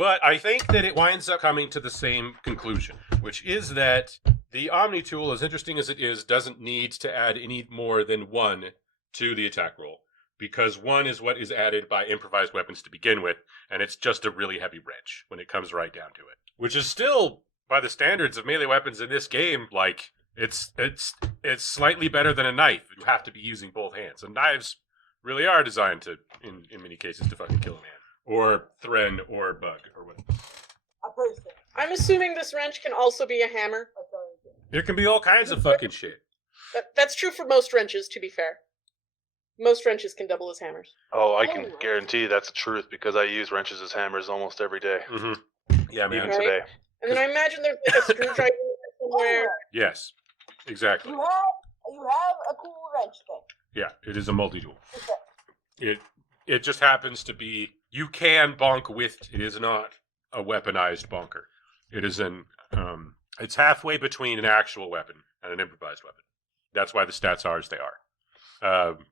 But I think that it winds up coming to the same conclusion, which is that the Omni tool, as interesting as it is, doesn't need to add any more than 1 to the attack roll, because 1 is what is added by improvised weapons to begin with, and it's just a really heavy wrench when it comes right down to it. Which is still, by the standards of melee weapons in this game, like, it's slightly better than a knife. You have to be using both hands. And knives really are designed to, in many cases, to fucking kill a man. Or Thren, or Bug, or whatever. A person. I'm assuming this wrench can also be a hammer. There can be all kinds of fucking shit. That's true for most wrenches, to be fair. Most wrenches can double as hammers. Oh, I can guarantee that's the truth because I use wrenches as hammers almost every day. Mm-hmm. Yeah, man. Even today. And then I imagine there's like a screwdriver somewhere. Yes, exactly. You have a cool wrench thing. Yeah, it is a multi-tool. It just happens to be, you can bonk with, it is not a weaponized bonker. It is it's halfway between an actual weapon and an improvised weapon. That's why the stats are as they are.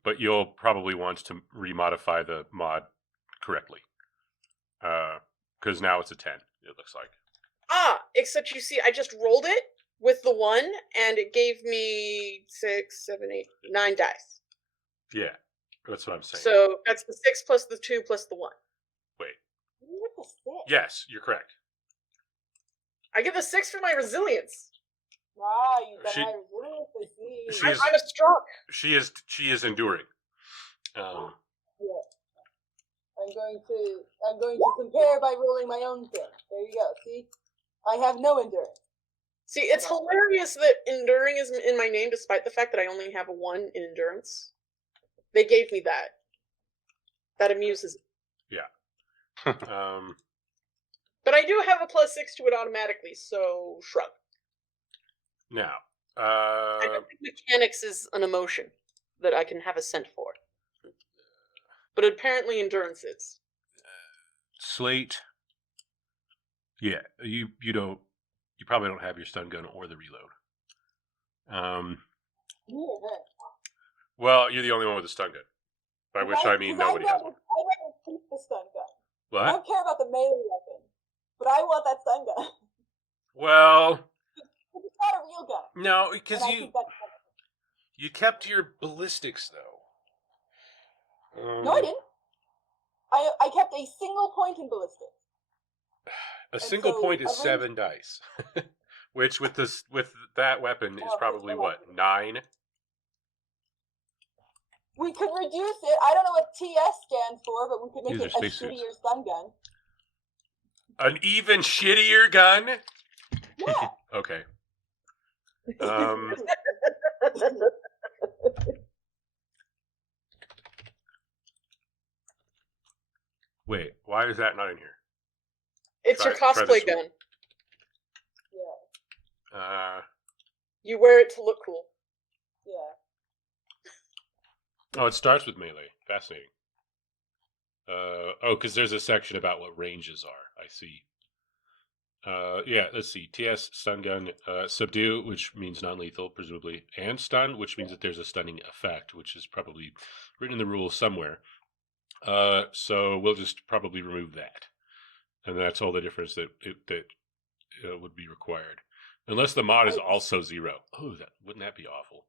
But you'll probably want to remodify the mod correctly. Because now it's a 10, it looks like. Except you see, I just rolled it with the 1, and it gave me 6, 7, 8, 9 dice. Yeah, that's what I'm saying. So that's the 6 plus the 2 plus the 1. Wait. You get the 6. Yes, you're correct. I get the 6 for my resilience. Wow, you got high resilience. I'm a strong. She is enduring. Yeah. I'm going to compare by rolling my own thing. There you go. See, I have no endurance. See, it's hilarious that enduring is in my name, despite the fact that I only have a 1 in endurance. They gave me that. That amuses me. Yeah. But I do have a +6 to it automatically, so shrug. Now, I don't think mechanics is an emotion that I can have a scent for. But apparently endurance is. Slate. Yeah, you probably don't have your stun gun or the reload. Well, you're the only one with a stun gun. By which I mean nobody has one. I'd rather keep the stun gun. What? I don't care about the melee weapon, but I want that stun gun. Well, It's not a real gun. no, because And I keep that stun gun. you kept your ballistics though. No, I didn't. I kept a single point in ballistics. A single so point is every- 7 dice, which with that weapon is probably what, 9. We could reduce it. I don't know what TS stands for, but we could make These it are a spacesuits. shittier stun gun. An even shittier gun. Yeah. Okay. Wait, why is that not in here? It's Try- your try cosplay this one. gun. Yeah. You wear it to look cool. Yeah. Oh, it starts with melee. Fascinating. Because there's a section about what ranges are. I see. Yeah, let's see. TS, stun gun, subdue, which means non-lethal, presumably, and stun, which means that there's a stunning effect, which is probably written in the rules somewhere. So we'll just probably remove that. And that's all the difference that would be required. Unless the mod is also 0. Oh, wouldn't that be awful?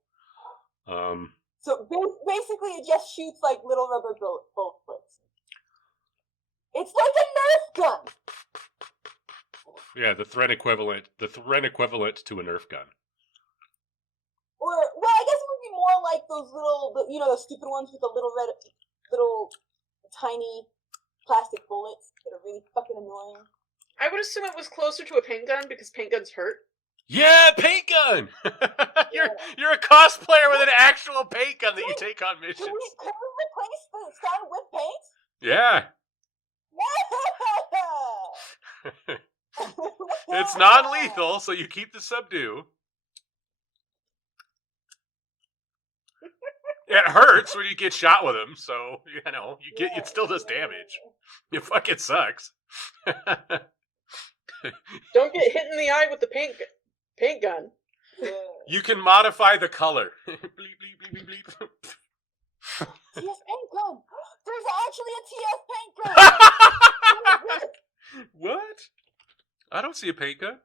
So basically, it just shoots like little rubber bullets. It's like a Nerf gun. Yeah, the Thren equivalent to a Nerf gun. Or, well, I guess it would be more like those little, those stupid ones with the little tiny plastic bullets that are really fucking annoying. I would assume it was closer to a paint gun because paint guns hurt. Yeah, paint gun. You're a cosplayer with an actual paint gun that you take on missions. Can we replace the stun with paint? Yeah. It's non-lethal, so you keep the subdue. It hurts when you get shot with them, so it still does damage. It fucking sucks. Don't get hit in the eye with the paint gun. Yeah. You can modify the color. Bleep, bleep, bleep, bleep, bleep. TS paint gun. There's actually a TS paint gun. What? I don't see a paint gun.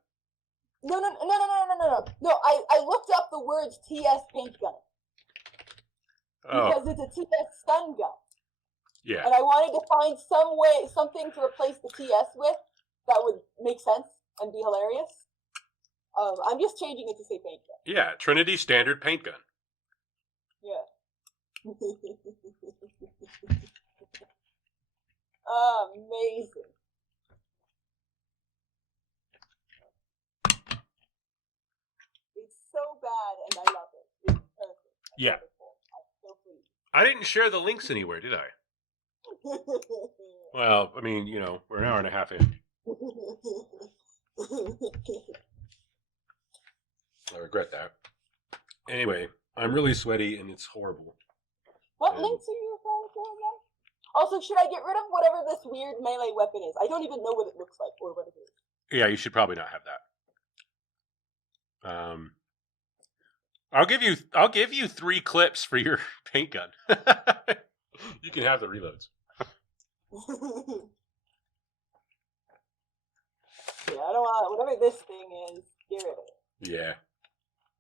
No. No, I looked up the words TS paint gun Oh, because it's a TS stun gun, yeah. and I wanted to find something to replace the TS with that would make sense and be hilarious. I'm just changing it to say paint gun. Yeah, Trinity standard paint gun. Yeah. Amazing. It's so bad, and I love it. It's perfect. Yeah. Wonderful. I'm so pleased. I didn't share the links anywhere, did I? Well, I mean, we're an hour and a half in. I regret that. Anyway, I'm really sweaty and it's horrible. What links are you referring to again? Also, should I get rid of whatever this weird melee weapon is? I don't even know what it looks like or what it is. Yeah, you should probably not have that. I'll give you 3 clips for your paint gun. You can have the reloads. Yeah, I don't want whatever this thing is. Get rid of it. Yeah.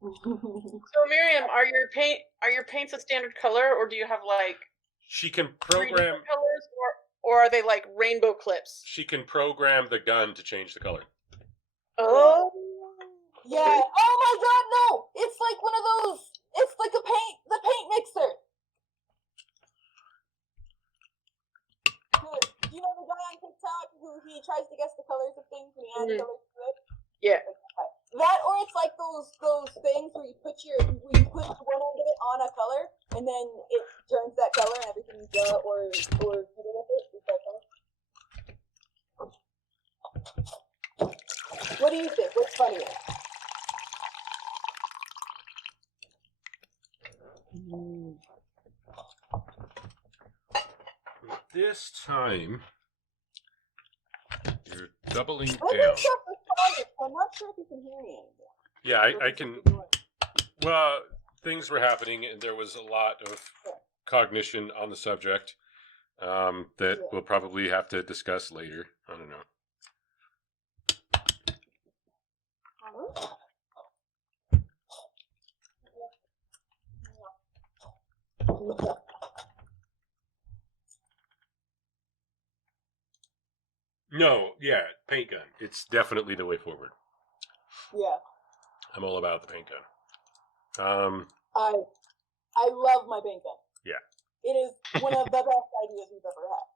So Miriam, are your paints a standard color, or do you have like She can 3 program different colors, or are they like rainbow clips? she can program the gun to change the color. Oh. Yeah. Oh my God, no! It's like one of those. It's like the paint mixer. Do you know the guy on TikTok who he tries to guess the colors of things and he adds colors to it? Yeah. That, or it's like those things where you put one end of it on a color and then it turns that color and everything you draw or do with it is that color. What do you think? What's funnier? This time you're doubling I down. think stuff responded, so I'm not sure if you can hear me anymore. Yeah, I can. Well, things were happening, and there was a lot of cognition on the subject that we'll probably have to discuss later. I don't know. No, yeah, paint gun. It's definitely the way forward. Yeah. I'm all about the paint gun. I love my paint gun. Yeah. It is one of the best ideas we've ever had.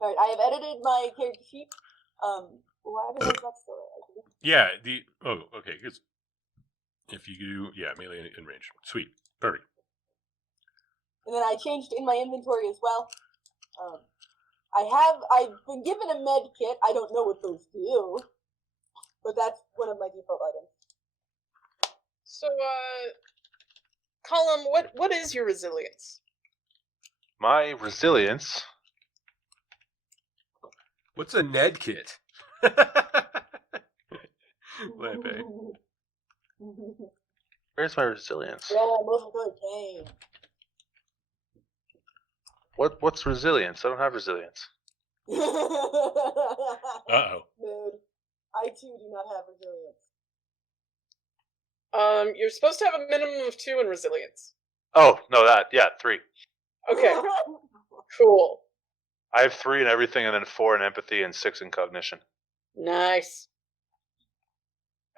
Alright, I have edited my character sheet. Why did I that story? Yeah, okay, good. If you do, melee and range. Sweet. Perfect. And then I changed in my inventory as well. I've been given a med kit. I don't know what those do, but that's one of my default items. So, Column, what is your resilience? My resilience. What's a Ned kit? Lampe. Where's my resilience? Yeah, most good game. What's resilience? I don't have resilience. Uh-oh. Dude, I too do not have resilience. You're supposed to have a minimum of 2 in resilience. Oh no, 3. Okay, cool, I have 3 in everything, and then 4 in empathy, and 6 in cognition. nice.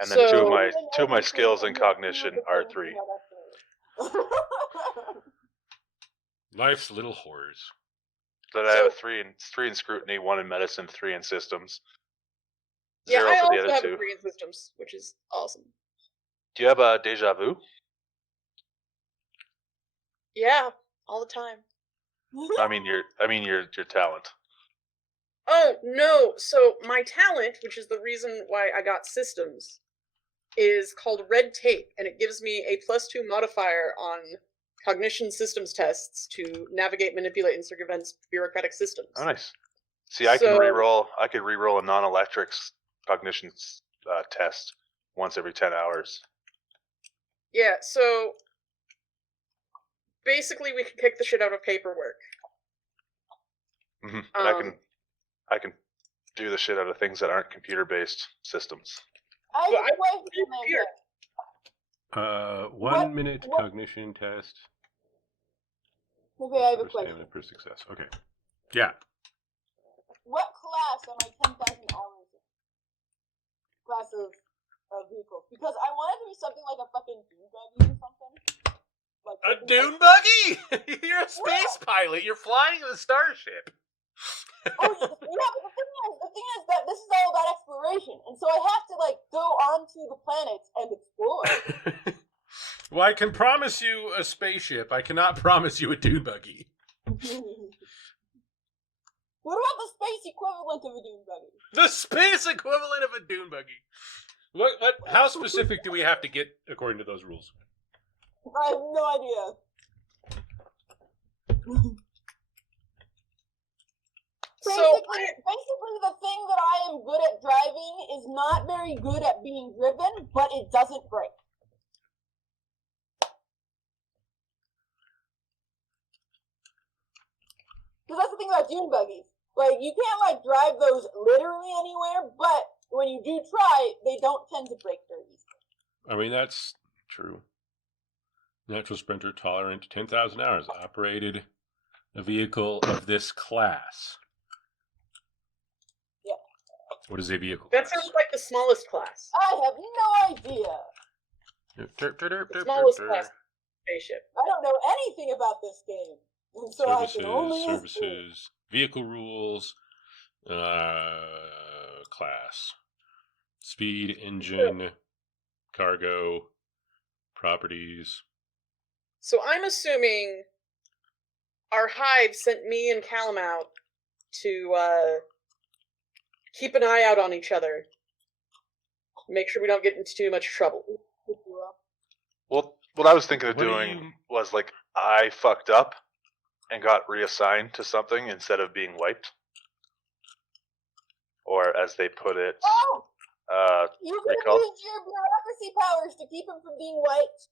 And then two of my skills in cognition are 3. Life's little horrors. Then I have a 3 in scrutiny, 1 in medicine, 3 in systems. Yeah, 0 I for the also other have 2. a 3 in systems, which is awesome. Do you have a deja vu? Yeah, all the time. I mean your talent. Oh, no. So my talent, which is the reason why I got systems, is called red tape, and it gives me a +2 modifier on cognition systems tests to navigate, manipulate, and circumvent bureaucratic systems. Oh, nice. See, I can reroll. I could reroll a non-electrics cognition test once every 10 hours. Yeah, so basically we can kick the shit out of paperwork. Mm-hmm. And I can do the shit out of things that aren't computer-based systems. I Well, have a question, weird. Amanda. 1 minute what- cognition test. Maybe I have a For question. stamina per success. Okay. Yeah. What class am I 10,000 hours in? Class of vehicles. Because I want it to be something like a fucking dune buggy or something. Like A something dune like- buggy? You're a space pilot. You're flying the starship. Oh, yeah, but the thing is that this is all about exploration, and so I have to like go onto the planets and explore. Well, I can promise you a spaceship. I cannot promise you a dune buggy. What about the space equivalent of a dune buggy? The space equivalent of a dune buggy. What? How specific do we have to get according to those rules? I have no idea. Basically, the thing that I am good at driving is not very good at being driven, but it doesn't break. Because that's the thing about dune buggies. Like, you can't, like, drive those literally anywhere, but when you do try, they don't tend to break very easily. I mean, that's true. Natural sprinter tolerant, 10,000 hours. Operated a vehicle of this class. Yeah. What is a vehicle That class? sounds like the smallest class. I have no idea. The smallest class spaceship. I don't know anything about this game. And so I can only assume. Services, vehicle rules, class, speed, engine, cargo, properties. So I'm assuming our hive sent me and Callum out to keep an eye out on each other. Make sure we don't get into too much trouble. Well, what I was thinking of What do doing you- was like I fucked up and got reassigned to something instead of being wiped, or as they put it, Oh! You could have recalled. used your bureaucracy powers to keep him from being wiped.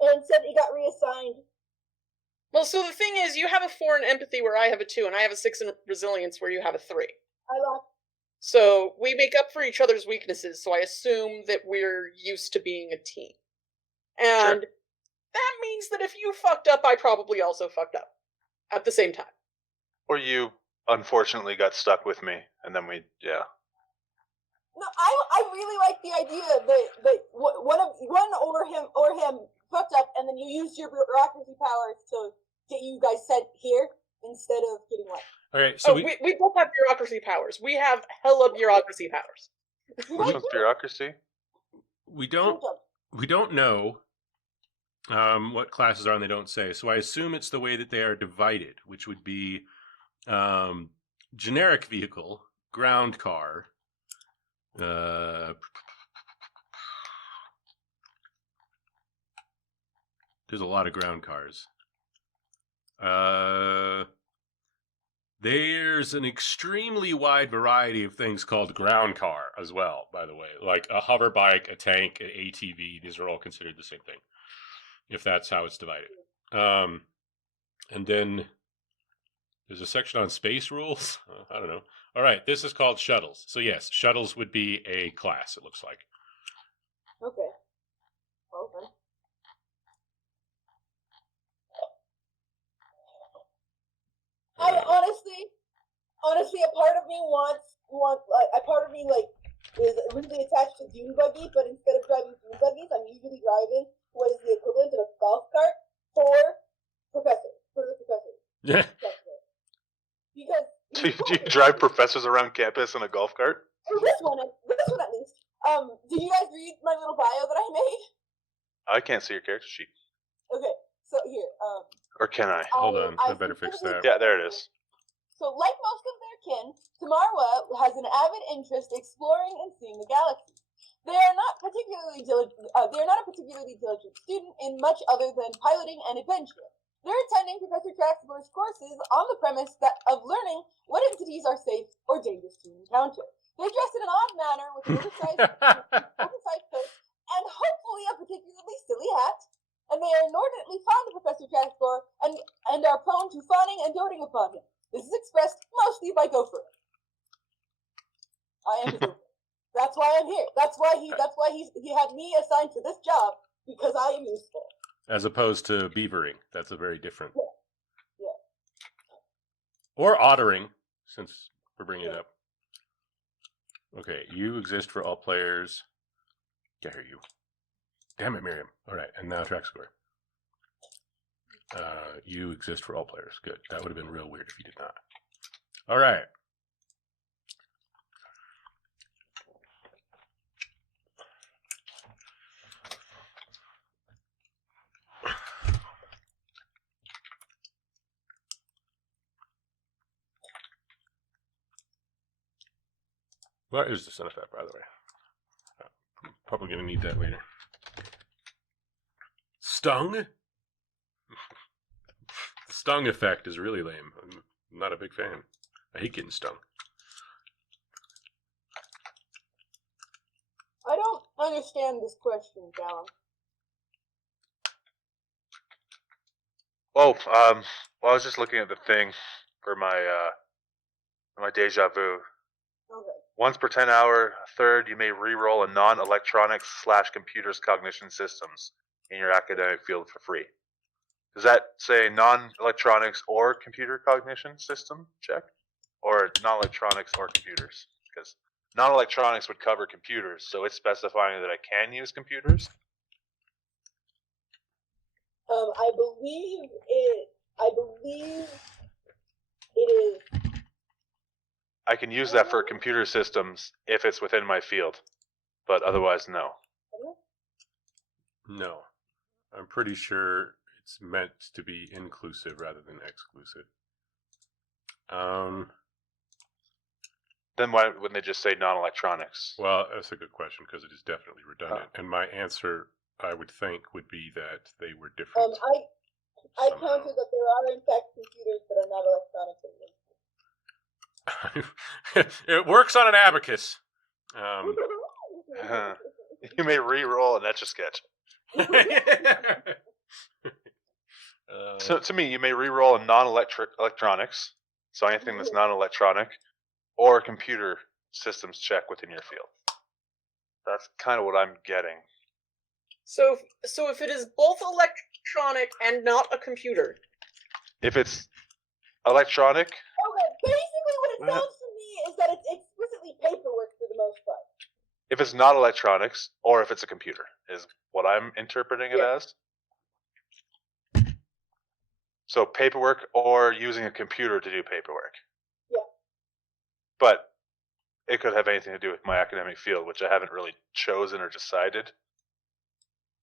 And instead he got reassigned. Well, so the thing is, you have a 4 in empathy where I have a 2, and I have a 6 in resilience where you have a 3. I lost. So we make up for each other's weaknesses, so I assume that we're used to being a team. And that means that if you fucked up, I probably also fucked up. At the same time. or you unfortunately got stuck with me, and then yeah. No, I really like the idea that one or him fucked up, and then you used your bureaucracy powers to get you guys sent here instead of getting wiped. All right, so we both have bureaucracy powers. We have hella bureaucracy powers. Which one's bureaucracy? we don't know what classes are, and they don't say. So I assume it's the way that they are divided, which would be generic vehicle, ground car. There's a lot of ground cars. There's an extremely wide variety of things called ground car as well, by the way. Like a hover bike, a tank, an ATV. These are all considered the same thing, if that's how it's divided. And then there's a section on space rules. I don't know. All right, this is called shuttles. So yes, shuttles would be a class, it looks like. Okay. Okay. I honestly, a part of me is really attached to dune buggy, but instead of driving dune buggies, I'm usually driving what is the equivalent of a golf cart for the professors. Yeah. Because Do you drive professors around campus in a golf cart? this one at least. Did you guys read my little bio that I made? I can't see your character sheet. Okay, so here. Or can I? Hold on, I better fix that. Yeah, there it is. So, like most of their kin, Tamarwa has an avid interest exploring and seeing the galaxy. They are not a particularly diligent student in much other than piloting and adventure. They're attending Professor Traxler's courses on the premise of learning what entities are safe or dangerous to encounter. They dress in an odd manner with an oversized coat and hopefully a particularly silly hat. And they are inordinately fond of Professor Traxler and are prone to fawning and doting upon him. This is expressed mostly by Gopher. I am his roofer. That's why I'm here. That's why he had me assigned to this job, because I am useful. As opposed to beavering. That's a very different. Yeah. Or ottering, since we're bringing it up. Okay, you exist for all players. I hear you. Damn it, Miriam. All right, and now track score. You exist for all players. Good. That would have been real weird if you did not. All right. What is the son effect, by the way? I'm probably going to need that later. Stung? The stung effect is really lame. I'm not a big fan. I hate getting stung. I don't understand this question, Callum. Oh, well, I was just looking at the thing for my deja vu. Okay. Once per 10-hour third, you may re-roll a non-electronics/computers cognition systems in your academic field for free. Does that say non-electronics or computer cognition system check? Or non-electronics or computers? Because non-electronics would cover computers, so it's specifying that I can use computers. I believe it is. I can use that for computer systems if it's within my field, but otherwise, no. No. I'm pretty sure it's meant to be inclusive rather than exclusive. Then why wouldn't they just say non-electronics? Well, that's a good question because it is definitely redundant. And my answer, I would think, would be that they were different. I counted that there are in fact computers that are not electronic. It works on an abacus. You may re-roll an Etch-a-Sketch. So to me, you may re-roll a non-electronics, so anything that's non-electronic, or a computer systems check within your field. That's kind of what I'm getting. So if it is both electronic and not a computer. If it's electronic. Okay, basically what it sounds to me is that it's explicitly paperwork for the most part. If it's not electronics, or if it's a computer, is what I'm interpreting it as. So paperwork or using a computer to do paperwork. Yeah. But it could have anything to do with my academic field, which I haven't really chosen or decided.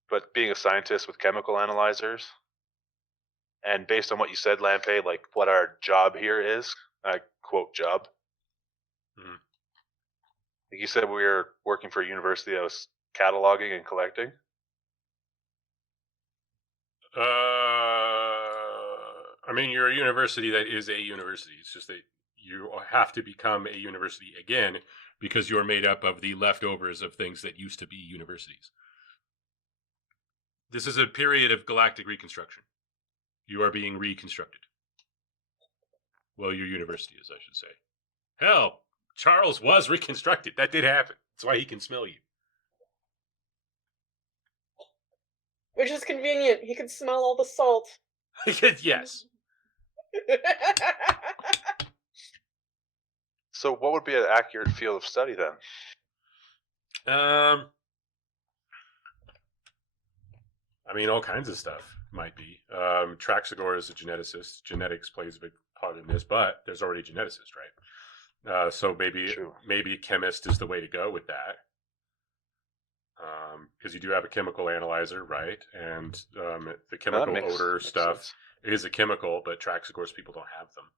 But being a scientist with chemical analyzers, and based on what you said, Lampe, like what our job here is, I quote job. Mm-hmm. Like you said, we were working for a university that was cataloging and collecting. I mean, you're a university that is a university. It's just that you have to become a university again because you're made up of the leftovers of things that used to be universities. This is a period of galactic reconstruction. You are being reconstructed. Well, your university is, I should say. Hell, Charles was reconstructed. That did happen. That's why he can smell you. Which is convenient. He can smell all the salt. Yes. So what would be an accurate field of study then? I mean, all kinds of stuff might be. Traxigor is a geneticist. Genetics plays a big part in this, but there's already a geneticist, right? So maybe a chemist is the way to go with that. Because you do have a chemical analyzer, right? And the chemical odor stuff is a chemical, but Traxigor's people don't have them.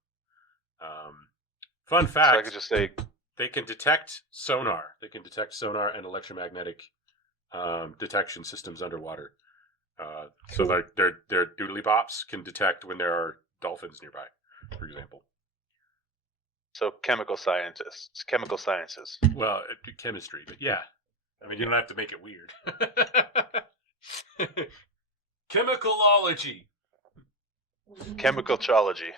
Fun fact, so I could just say they can detect sonar. They can detect sonar and electromagnetic detection systems underwater. So their doodly bops can detect when there are dolphins nearby, for example. So chemical scientists, chemical sciences. Well, chemistry, but yeah. I mean, you don't have to make it weird. Chemicalology. Chemicalchology.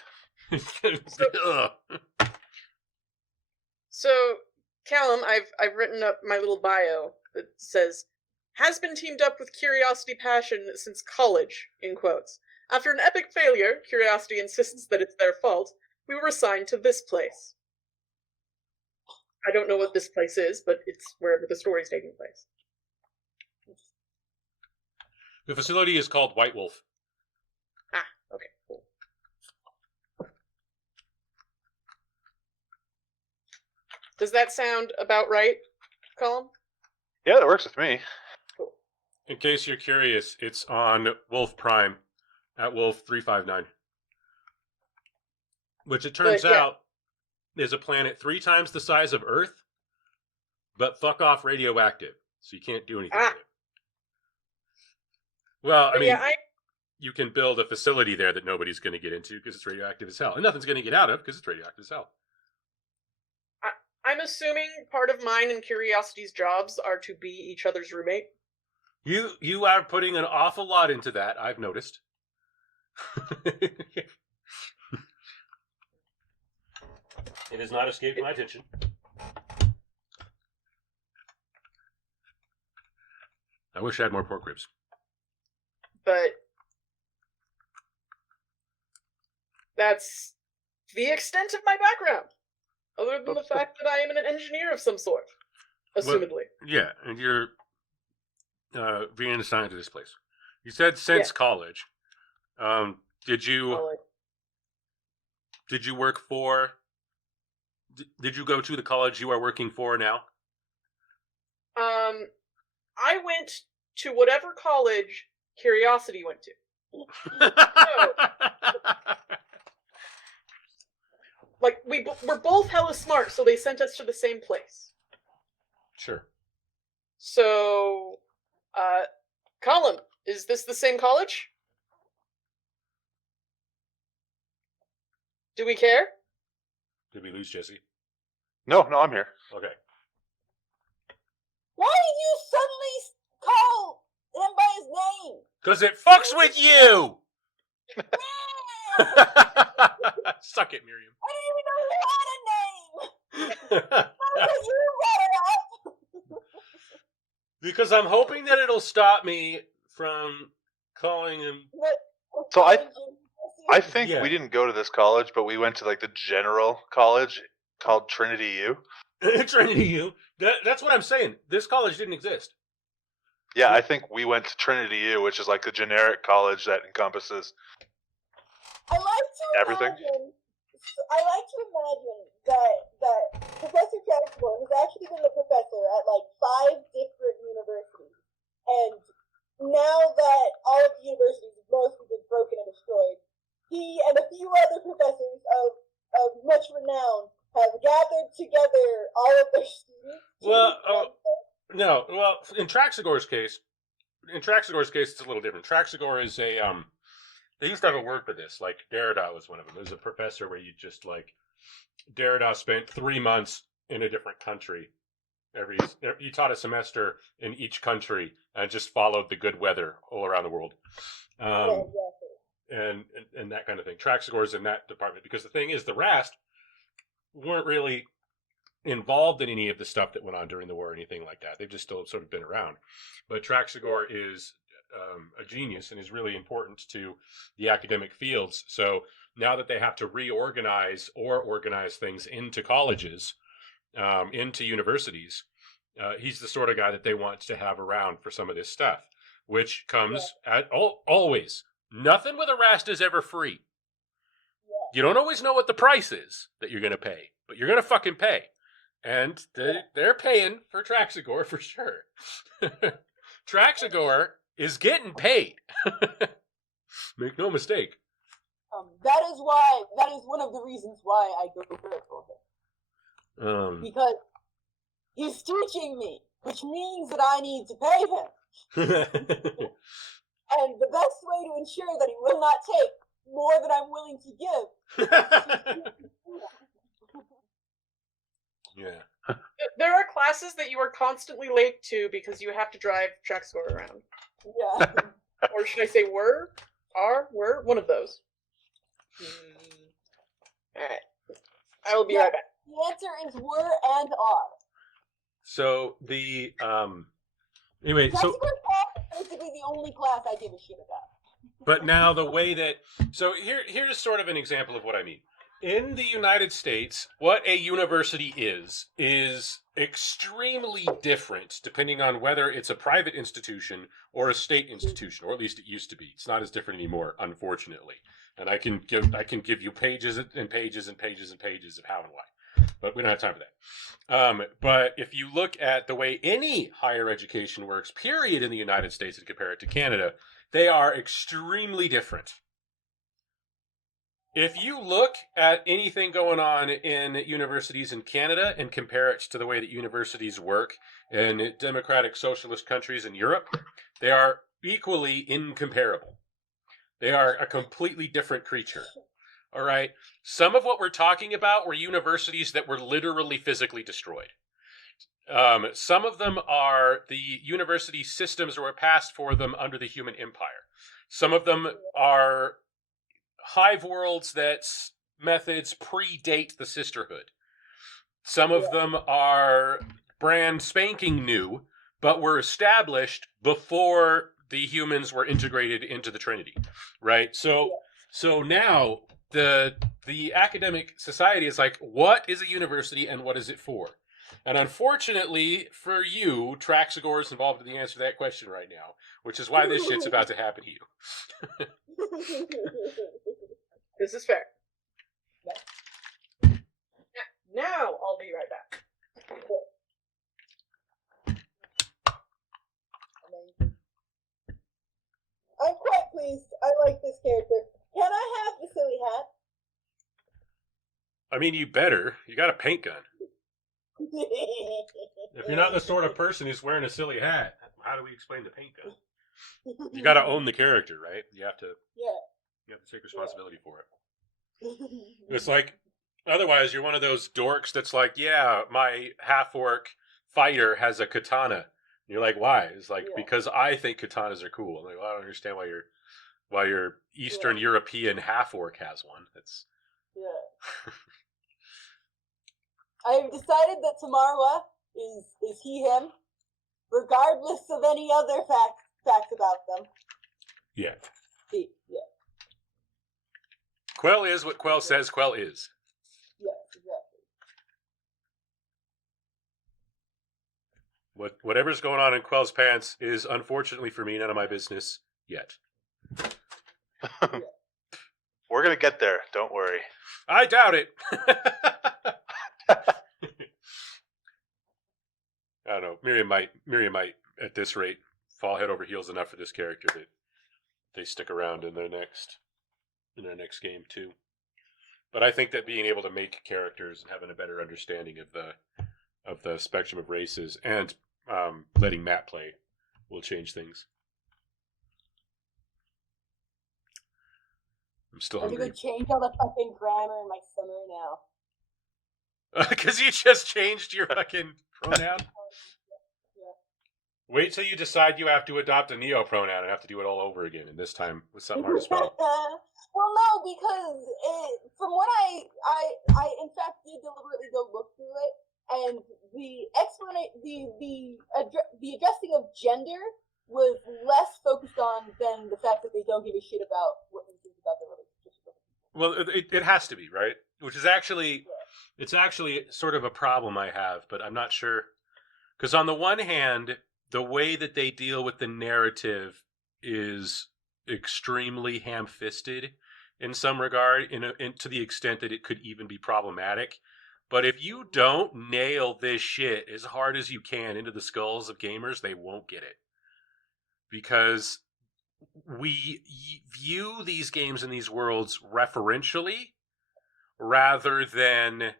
So Callum, I've written up my little bio that says, has been teamed up with Curiosity Passion since college, in quotes. After an epic failure, Curiosity insists that it's their fault. We were assigned to this place. I don't know what this place is, but it's wherever the story's taking place. The facility is called White Wolf. Ah, okay, cool. Does that sound about right, Colin? Yeah, that works with me. Cool. In case you're curious, it's on Wolf Prime at Wolf 359. Which it turns out is a planet 3 times the size of Earth, but fuck off radioactive. So you can't do anything with it. Well, I mean, you can build a facility there that nobody's going to get into because it's radioactive as hell. And nothing's going to get out of because it's radioactive as hell. I'm assuming part of mine and Curiosity's jobs are to be each other's roommate. You are putting an awful lot into that, I've noticed. It has not escaped my attention. I wish I had more pork ribs. But that's the extent of my background, other than the fact that I am an engineer of some sort, assumedly. Well, yeah, and you're being assigned to this place. You said since college. Did you work for? Did you go to the college you are working for now? I went to whatever college Curiosity went to. Like, we're both hella smart, so they sent us to the same place. Sure. So, Colin, is this the same college? Do we care? Did we lose Jesse? No, I'm here. Okay. Why did you suddenly call him by his name? Because it fucks with you! Suck it, Miriam. I didn't even know he had a name. Why did you brought it up? Because I'm hoping that it'll stop me from calling him. So I think Yeah. we didn't go to this college, but we went to like the general college called Trinity U. Trinity U. That's what I'm saying. This college didn't exist. Yeah, I think we went to Trinity U, which is like the generic college that encompasses I like to everything. imagine that Professor Jacksborn has actually been the professor at like 5 different universities, and now that all of the universities have mostly been broken and destroyed, he and a few other professors of much renown have gathered together all of their students. No. Well, in Traxigor's case, it's a little different. Traxigor is a They used to have a word for this. Like Derrida was one of them. It was a professor where you just like Derrida spent 3 months in a different country. He taught a semester in each country and just followed the good weather all around the world. And that kind of thing. Traxigor's in that department because the thing is, the Rast weren't really involved in any of the stuff that went on during the war or anything like that. They've just still sort of been around. But Traxigor is a genius and is really important to the academic fields. So now that they have to reorganize or organize things into colleges, into universities, he's the sort of guy that they want to have around for some of this stuff, which comes at always. Nothing with a Rast is ever free. You don't always know what the price is that you're going to pay, but you're going to fucking pay. And they're paying for Traxigor for sure. Traxigor is getting paid. Make no mistake. That is one of the reasons why I go to work for him. Because he's teaching me, which means that I need to pay him. And the best way to ensure that he will not take more than I'm willing to give. Yeah. There are classes that you are constantly late to because you have to drive Traxigor around. Yeah. Or should I say were? One of those. Alright. I will be right back. The answer is were and are. So the anyway, so Tactical class is basically the only class I give a shit about. but now the way that here's sort of an example of what I mean. In the United States, what a university is extremely different depending on whether it's a private institution or a state institution, or at least it used to be. It's not as different anymore, unfortunately. And I can give you pages and pages and pages and pages of how and why, but we don't have time for that. But if you look at the way any higher education works, period, in the United States and compare it to Canada, they are extremely different. If you look at anything going on in universities in Canada and compare it to the way that universities work in democratic socialist countries in Europe, they are equally incomparable. They are a completely different creature. All right. Some of what we're talking about were universities that were literally physically destroyed. Some of them are the university systems that were passed for them under the human empire. Some of them are hive worlds that methods predate the sisterhood. Some of them are brand spanking new, but were established before the humans were integrated into the Trinity, right? So now the academic society is like, what is a university and what is it for? And unfortunately for you, Traxagore is involved in the answer to that question right now, which is why this shit's about to happen to you. This is fair. Now I'll be right back. Amazing. I'm quite pleased. I like this character. Can I have the silly hat? I mean, you better. You got a paint gun. If you're not the sort of person who's wearing a silly hat, how do we explain the paint gun? You got to own the character, right? You have to. Yeah. You have to take responsibility for it. It's like, otherwise, you're one of those dorks that's like, yeah, my half-orc fighter has a katana. And you're like, why? It's like, because I think katanas are cool. I'm like, well, I don't understand why your Eastern European half-orc has one. That's I've decided that Tamarwa is he, him, regardless of any other facts about them. Yeah. Yeah. Quell is what Quell says Quell is. Yes, exactly. Whatever's going on in Quell's pants is, unfortunately for me, none of my business yet. We're gonna get there. Don't worry. I doubt it. I don't know. Miriam might, at this rate, fall head over heels enough for this character that they stick around in their next game too. But I think that being able to make characters and having a better understanding of the spectrum of races and letting Matt play will change things. I'm still I'm hungry. gonna change all the fucking grammar in my summary now. Because you just changed your fucking pronoun? Wait till you decide you have to adopt a neo pronoun and have to do it all over again, and this time with something hard to spell. Well, no, because from what I in fact did deliberately go look through it, and the addressing of gender was less focused on than the fact that they don't give a shit about what you think about their relationship. Well, it has to be, right? Which is actually, it's actually sort of a problem I have, but I'm not sure. Because on the one hand, the way that they deal with the narrative is extremely ham-fisted in some regard, to the extent that it could even be problematic. But if you don't nail this shit as hard as you can into the skulls of gamers, they won't get it. Because we view these games and these worlds referentially rather than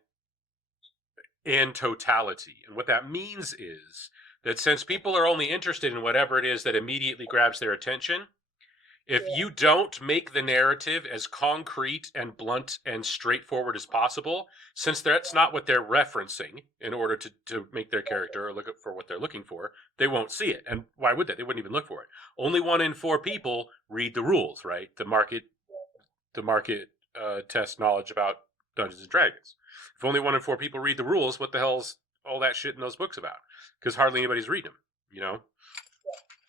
in totality. And what that means is that since people are only interested in whatever it is that immediately grabs their attention, if you don't make the narrative as concrete and blunt and straightforward as possible, since that's not what they're referencing in order to make their character or look for what they're looking for, they won't see it. And why would they? They wouldn't even look for it. Only 1 in 4 people read the rules, right? The market test knowledge about Dungeons and Dragons. If only 1 in 4 people read the rules, what the hell's all that shit in those books about, because hardly anybody's reading them, you know.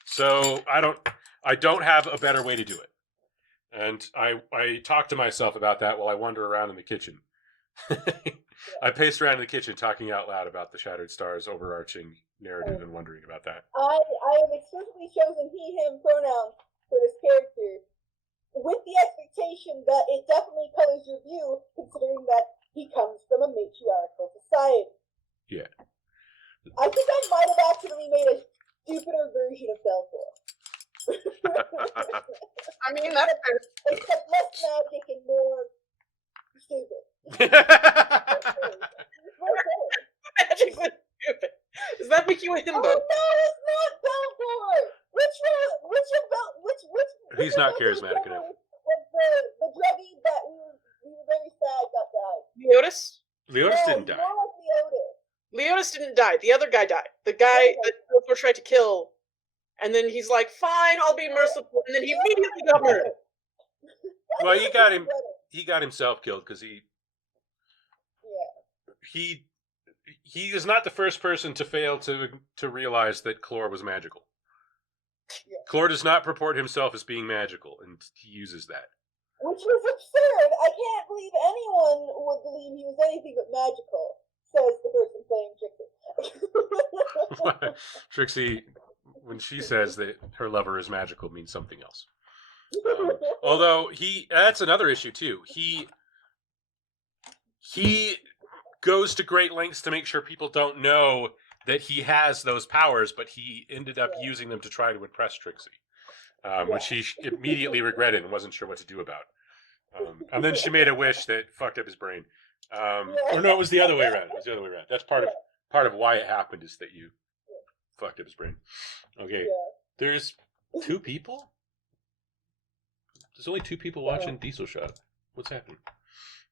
So I don't have a better way to do it, and I talk to myself about that while I wander around in the kitchen. I paced around in the kitchen talking out loud about the Shattered Stars overarching narrative and wondering about that. I have explicitly chosen he/him pronouns for this character, with the expectation that it definitely colors your view, considering that he comes from a matriarchal society. Yeah. I think I might have accidentally made a stupider version of Belfort. I mean, that's fair. Except less magic and more stupid. Magic's stupid. Does that make you a Oh himbo? no, it's not Belfort! Which He's not charismatic enough. was the druggie that we were very sad got died? Leotis? Leotis No, didn't die. more like Leotis. Leotis didn't die. The other guy died. The guy that Belfort tried to kill. And then he's like, fine, I'll be merciful. And then he immediately got murdered. Well, he got him. He got himself killed because he is not the first person to fail to realize that Chlor was magical. Yeah. Chlor does not purport himself as being magical, and he uses that. Which was absurd. I can't believe anyone would believe he was anything but magical, says the person playing Trixie. Trixie, when she says that her lover is magical, means something else. Although that's another issue too. He goes to great lengths to make sure people don't know that he has those powers, but he ended up using them to try to impress Trixie, which he immediately regretted and wasn't sure what to do about. And then she made a wish that fucked up his brain. Or no, it was the other way around. That's part of why it happened, is that you fucked up his brain. Okay, there's 2 people. There's only 2 people watching Diesel Shot. What's happening?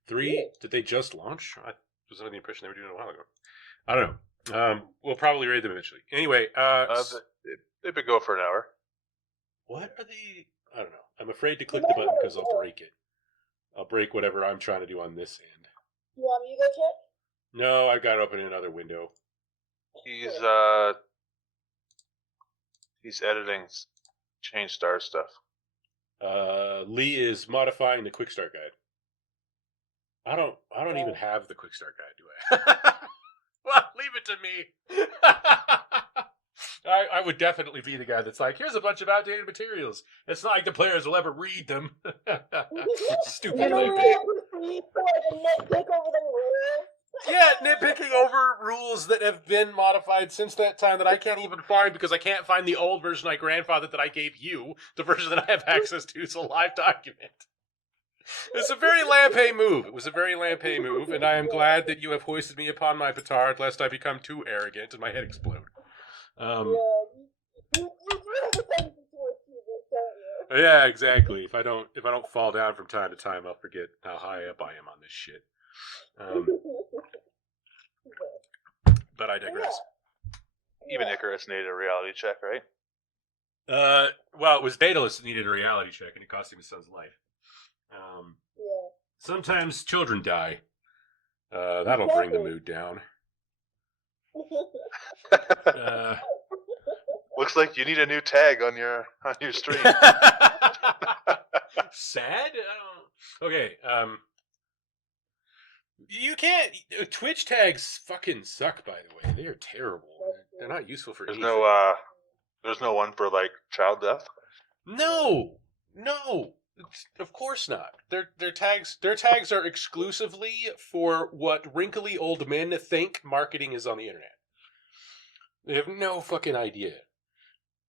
3? Did they just launch? I was under the impression they were doing it a while ago. I don't know. We'll probably raid them eventually. Anyway, They've been going for an hour. what are they? I don't know. I'm afraid to click the button because I'll break it. I'll break whatever I'm trying to do on this end. You want me to go check? No, I've got to open another window. He's editing change star stuff. Lee is modifying the quick start guide. I don't even have the quick start guide, do I? Well, leave it to me. I would definitely be the guy that's like, here's a bunch of outdated materials. It's not like the players will ever read them. Stupid Lampe. Yeah, nitpicking over rules that have been modified since that time that I can't even find because I can't find the old version I grandfathered that I gave you. The version that I have access to is a live document. It's a very Lampe move. It was a very Lampe move, and I am glad that you have hoisted me upon my petard, lest I become too arrogant and my head explode. Yeah, exactly. If I don't fall down from time to time, I'll forget how high up I am on this shit. But I digress. Even Icarus needed a reality check, right? Well, it was Daedalus that needed a reality check, and it cost him his son's life. Sometimes children die. That'll bring the mood down. Looks like you need a new tag on your stream. Sad? Okay. You can't. Twitch tags fucking suck. By the way, they are terrible. They're not useful for anything. There's no one for like child death. No. Of course not. Their tags are exclusively for what wrinkly old men think marketing is on the internet. They have no fucking idea.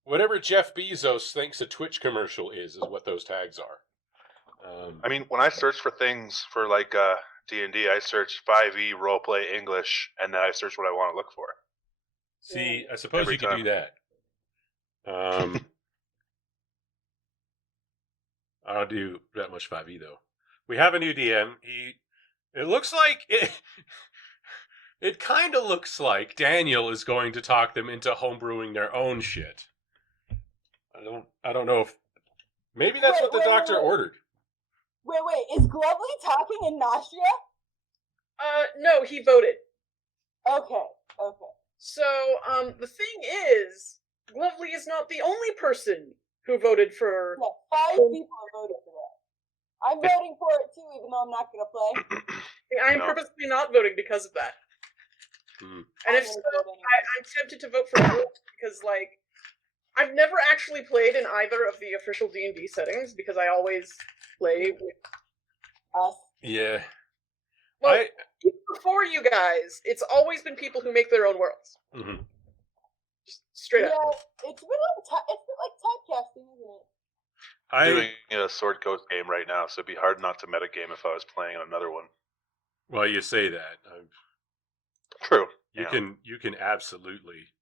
Whatever Jeff Bezos thinks a Twitch commercial is what those tags are. I mean, when I search for things for like D&D, I search 5e roleplay English, and then I search what I want to look for. See, I suppose Every you could time. do that. I don't do that much 5e though. We have a new DM. It looks like it kind of looks like Daniel is going to talk them into homebrewing their own shit. I don't know if maybe that's what the doctor ordered. Wait, is Glovely talking in Nostria? No, he voted. Okay. Okay. So, the thing is, Lovely is not the only person who voted for. Yeah, 5 people have voted for that. I'm voting for it too, even though I'm not going to play. I'm No. purposely not voting because of that. Hmm. And I'm if so, gonna vote anyway. I'm tempted to vote for both because, like, I've never actually played in either of the official D&D settings because I always play with. Us. Yeah. Well, even before you guys, it's always been people who make their own worlds. Mhm. Just straight Yeah, up. it's a bit like typecasting, isn't it? I'm doing a Sword Coast game right now, so it'd be hard not to metagame if I was playing another one. Well, you say that. True. You Yeah. can absolutely.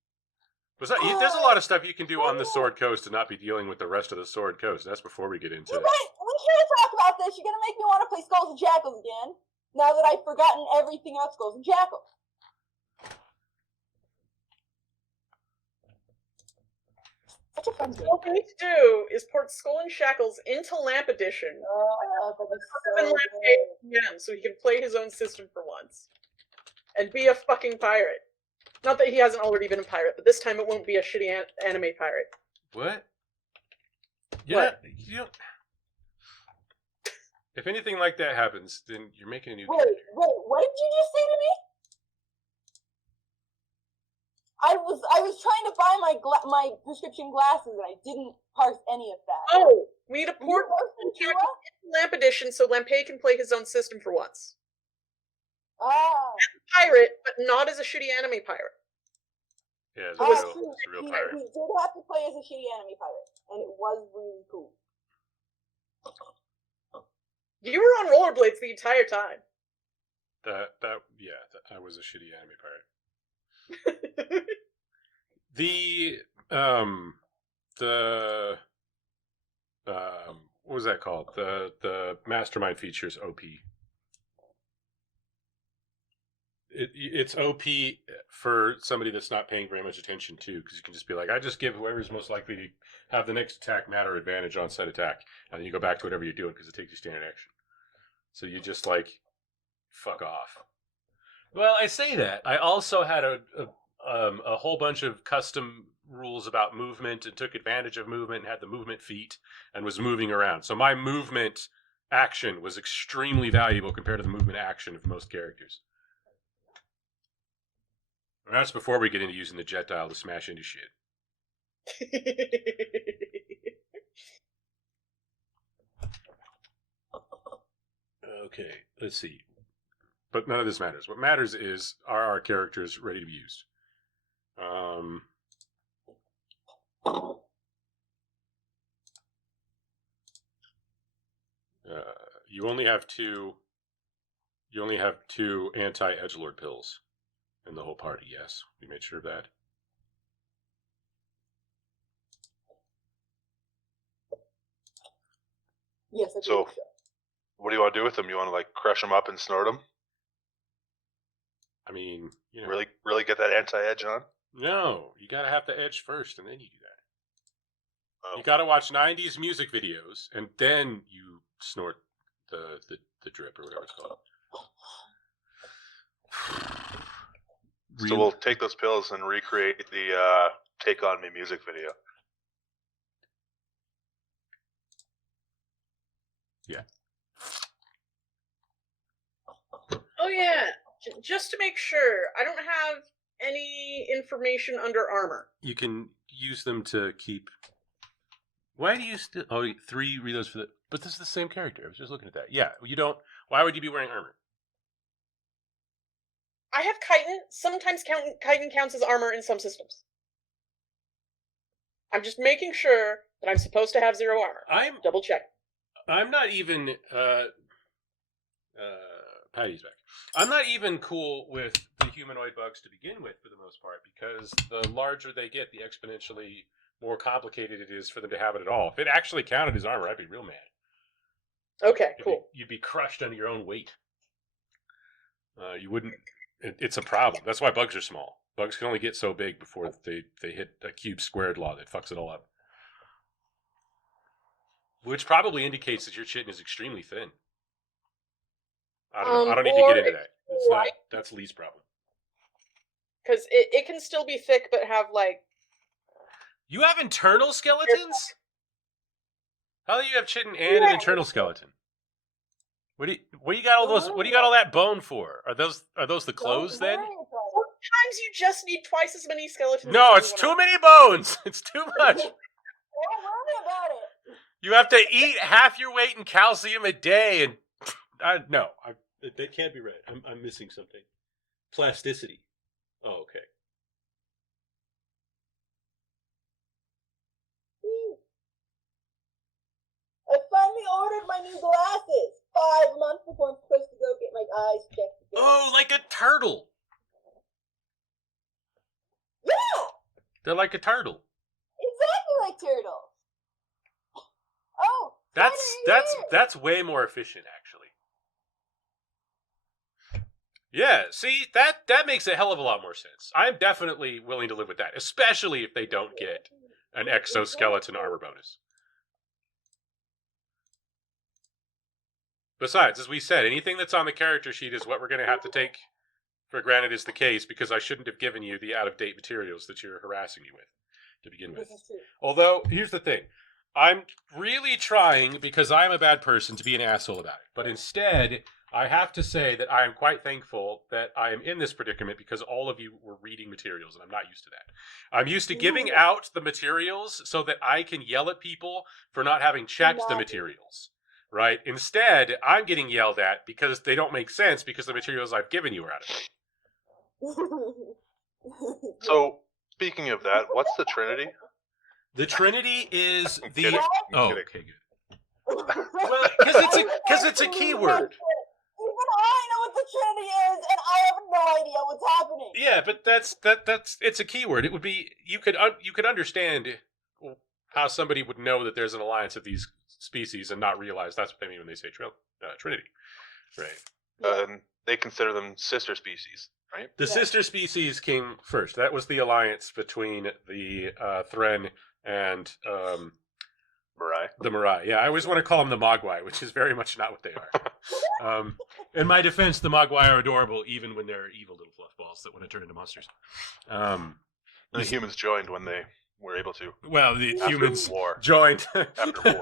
There's a lot of stuff you can do on the Sword Coast and not be dealing with the rest of the Sword Coast. That's before we get into. We can't talk about this. You're gonna make me want to play Skulls and Shackles again. Now that I've forgotten everything about Skulls and Shackles. Such a fun game. What we need to do is port Skull and Shackles into Lamp Edition. That'd be And so Lamp good. APM, so he can play his own system for once. And be a fucking pirate. Not that he hasn't already been a pirate, but this time it won't be a shitty anime pirate. What? What? You don't. If anything like that happens, then you're making a new Wait, character. what did you just say to me? I was trying to buy my prescription glasses and I didn't parse any of that. Oh, we need to Are you port parsing too? Lamp Edition so Lampay can play his own system for once. Ah. Pirate, but not as a shitty anime pirate. Yeah, it's Ah, a true. real He pirate. did have to play as a shitty anime pirate, and it was really cool. You were on rollerblades the entire time. I was a shitty anime pirate. What was that called? The mastermind features OP. It's OP for somebody that's not paying very much attention to, because you can just be like, I just give whoever's most likely to have the next attack matter advantage on said attack, and then you go back to whatever you're doing because it takes you standard action. So you just like fuck off. Well, I say that. I also had a whole bunch of custom rules about movement and took advantage of movement and had the movement feat and was moving around. So my movement action was extremely valuable compared to the movement action of most characters. And that's before we get into using the jet dial to smash into shit. Okay, let's see. But none of this matters. What matters is, are our characters ready to be used? You only have two. You only have 2 anti-edgelord pills in the whole party. Yes, we made sure of that. Yes, I So- believe so. What do you want to do with them? You want to like crush them up and snort them? I mean, you know, Really get that anti-edge on? no, you gotta have the edge first, and then you do that. Oh. You gotta watch 90s music videos, and then you snort the drip or whatever it's called. So we'll take those pills and recreate the "Take on Me" music video. Yeah. Oh yeah, just to make sure, I don't have any information under armor. You can use them to keep. Why do you still? Oh, 3 reloads for the. But this is the same character. I was just looking at that. Yeah, you don't. Why would you be wearing armor? I have chitin. Sometimes chitin counts as armor in some systems. I'm just making sure that I'm supposed to have 0 armor. Double check. I'm not even. Patty's back. I'm not even cool with the humanoid bugs to begin with, for the most part, because the larger they get, the exponentially more complicated it is for them to have it at all. If it actually counted as armor, I'd be real mad. Okay, cool. You'd be crushed under your own weight. You wouldn't. It's a problem. That's why bugs are small. Bugs can only get so big before they hit a cube squared law that fucks it all up. Which probably indicates that your chitin is extremely thin. I don't know. I don't need to get into that. It's not. That's Lee's problem. because it can still be thick, but have like. You have internal skeletons? How do you have chitin and an internal skeleton? What do you got all those? What do you got all that bone for? Are those the clothes then? Sometimes you just need twice as many skeletons. No, as it's anyone too many bones. It's too much. Don't worry about it. You have to eat half your weight in calcium a day, and no, that can't be right. I'm missing something. Plasticity. Oh, okay. I finally ordered my new glasses 5 months before I'm supposed to go get my eyes checked again. Oh, like a turtle. Yeah, They're like a turtle. exactly like turtles. Oh, That's way more efficient, actually. Yeah, see, that makes a hell of a lot more sense. I'm definitely willing to live with that, especially if they don't get an exoskeleton armor bonus. Besides, as we said, anything that's on the character sheet is what we're going to have to take for granted is the case, because I shouldn't have given you the out-of-date materials that you're harassing me with to begin with. This is true. Although, here's the thing. I'm really trying, because I'm a bad person, to be an asshole about it. But instead, I have to say that I am quite thankful that I am in this predicament because all of you were reading materials, and I'm not used to that. I'm used to giving out the materials so that I can yell at people for not having checked the materials. Right? Instead, I'm getting yelled at because they don't make sense because the materials I've given you are out of date. So, speaking of that, what's the Trinity? The Trinity is I'm the... kidding. Oh, kidding. okay, good. Well, because it's a keyword. Even I know what the Trinity is, and I have no idea what's happening. Yeah, but that's it's a keyword. It would be you could understand how somebody would know that there's an alliance of these species and not realize that's what they mean when they say Trinity, right? And they consider them sister species, right? The sister species came first. That was the alliance between the Thren and Mirai. the Mirai. Yeah, I always want to call them the Mogwai, which is very much not what they are. In my defense, the Mogwai are adorable, even when they're evil little fluff balls that want to turn into monsters. And the humans joined when they were able to. Well, the After humans war. joined. After war.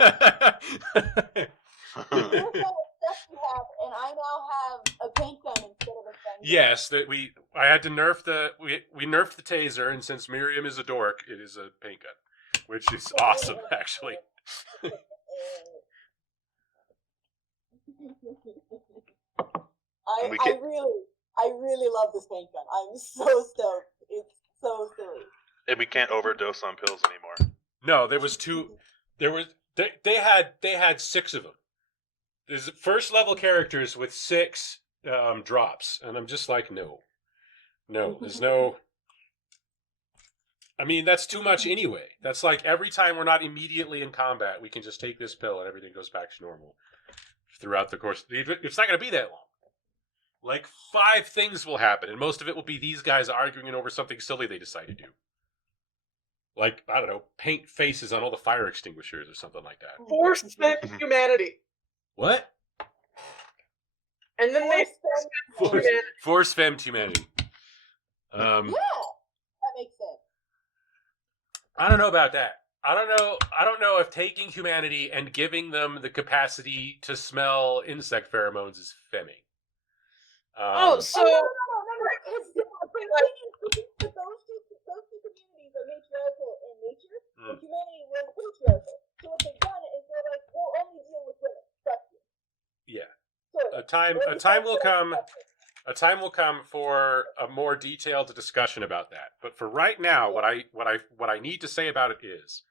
Here's all the stuff you have, and I now have a paint gun instead of a gun. Yes, that I had to nerf we nerfed the taser, and since Miriam is a dork, it is a paint gun, which is awesome, actually. I really love this paint gun. I'm so stoked. It's so silly. And we can't overdose on pills anymore. No, there was two. They had 6 of them. There's first level characters with 6 drops, and I'm just like, no, there's no. I mean, that's too much anyway. That's like every time we're not immediately in combat, we can just take this pill and everything goes back to normal throughout the course. It's not going to be that long. Like 5 things will happen, and most of it will be these guys arguing over something silly they decide to do. Like, I don't know, paint faces on all the fire extinguishers or something like that. Force fed humanity. What? And then they Force femmed humanity. Yeah, that makes sense. I don't know about that. I don't know if taking humanity and giving them the capacity to smell insect pheromones is femming. So Those two communities are matriarchal in nature, and humanity was patriarchal. So what they've done is they're like, we'll only deal with women. Trust you. Yeah. Sort of. A time will come. A time will come for a more detailed discussion about that. But for right now, what I need to say about it is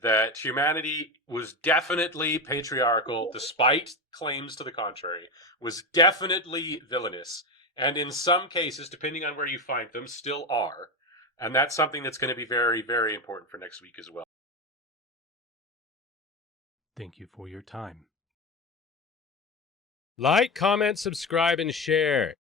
that humanity was definitely patriarchal, despite claims to the contrary, was definitely villainous, and in some cases, depending on where you find them, still are. And that's something that's going to be very, very important for next week as well. Thank you for your time. Like, comment, subscribe, and share.